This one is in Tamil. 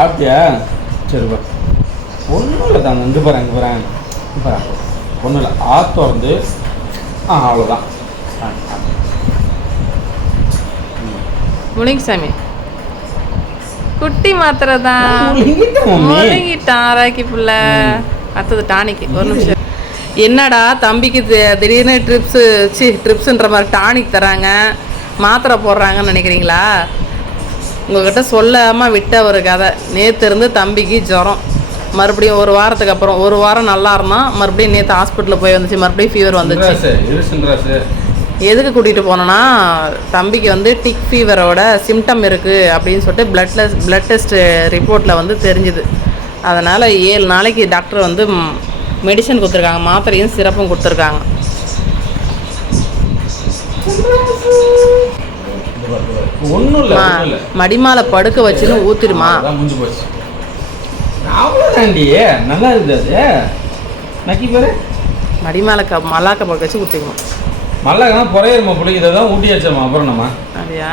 சாப்பிட்டியா? சரிப்பா. ஒன்றும் இல்லை தாங்க. இங்கே போகிறேன் ஒன்றும் இல்லை. திறந்து அவ்வளோதான். முனிங்கசாமி குட்டி மாத்திரை தான் முழுங்கிட்டான் ராக்கி புள்ள. அடுத்தது டானிக்கு. ஒரு நிமிஷம். என்னடா தம்பிக்கு திடீர்னு ட்ரிப்ஸுன்ற மாதிரி டானிக் தராங்க, மாத்திரை போடுறாங்கன்னு நினைக்கிறீங்களா? உங்கள்கிட்ட சொல்லாமல் விட்ட ஒரு கதை. நேற்று இருந்து தம்பிக்கு ஜுரம், மறுபடியும் ஒரு வாரத்துக்கு அப்புறம் ஒரு வாரம் நல்லா இருந்தான், மறுபடியும் நேற்று ஹாஸ்பிட்டலில் போய் வந்துச்சு, மறுபடியும் ஃபீவர் வந்துச்சு. எதுக்கு கூட்டிகிட்டு போனோன்னா, தம்பிக்கு வந்து டிக் ஃபீவரோட சிம்டம் இருக்குது அப்படின்னு சொல்லிட்டு பிளட் டெஸ்ட் ரிப்போர்ட்டில் வந்து தெரிஞ்சுது. அதனால் 7 நாளைக்கு டாக்டர் வந்து மெடிசன் கொடுத்துருக்காங்க, மாத்திரையும் சிரப்பும் கொடுத்துருக்காங்க. ஒன்றும் இல்லை, மடிமாலை படுக்க வச்சுன்னு ஊற்றிடுமா. அவ்வளோதாண்டி, நல்லா இருக்குது. அது நக்கி பாரு. மலாக்க படுக்க வச்சு ஊற்றிக்கணும். மல்லாக்கெல்லாம் புறையிருமா பிடிக்கிறதான் ஊட்டி வச்சோம்மா. அப்புறம் நம்ம அப்படியா?